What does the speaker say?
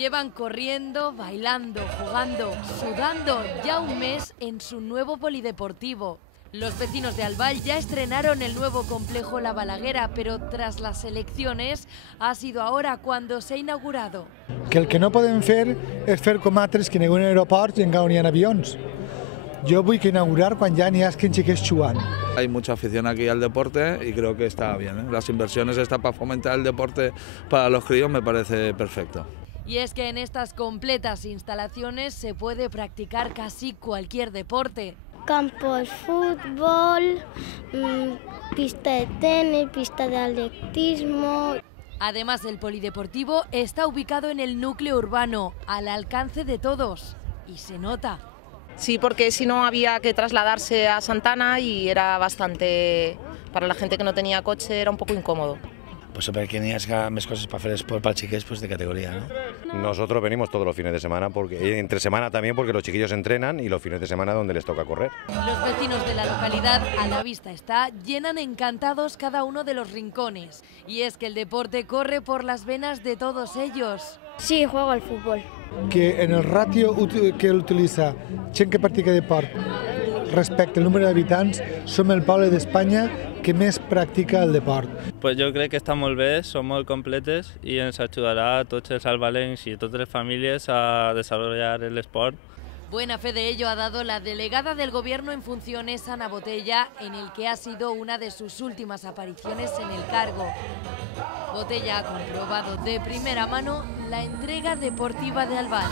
Llevan corriendo, bailando, jugando, sudando ya un mes en su nuevo polideportivo. Los vecinos de Albal ya estrenaron el nuevo complejo La Balaguera, pero tras las elecciones ha sido ahora cuando se ha inaugurado. Que el que no podem fer és fer com altres que n'hi ha un aeroport i encara n'hi ha avions. Yo vull que inaugurar quan ja n'hi hagi xiquets jugant. Hay mucha afición aquí al deporte y creo que está bien, ¿eh? Las inversiones están para fomentar el deporte para los críos, me parece perfecto. Y es que en estas completas instalaciones se puede practicar casi cualquier deporte. Campos, fútbol, pista de tenis, pista de atletismo. Además, el polideportivo está ubicado en el núcleo urbano, al alcance de todos. Y se nota. Sí, porque si no había que trasladarse a Santana y era bastante, para la gente que no tenía coche, era un poco incómodo. Pues perquè n'hi ha més coses para hacer sport para chiquillos pues de categoría, ¿no? Nosotros venimos todos los fines de semana, porque entre semana también porque los chiquillos entrenan y los fines de semana donde les toca correr. Los vecinos de la localidad, a la vista está, llenan encantados cada uno de los rincones. Y es que el deporte corre por las venas de todos ellos. Sí, juego al fútbol. Que en el ratio que utilitza gent que practica deport respecte al número d'habitants, som el poble d'Espanya que més practica el deport. Pues jo crec que està molt bé, són molt completes i ens ajudarà a tots els albalencs y a totes les famílies a desarrollar el esport. Buena fe de ello ha dado la delegada del Gobierno en funciones, Ana Botella, en el que ha sido una de sus últimas apariciones en el cargo. Botella ha comprobado de primera mano la entrega deportiva de Albal.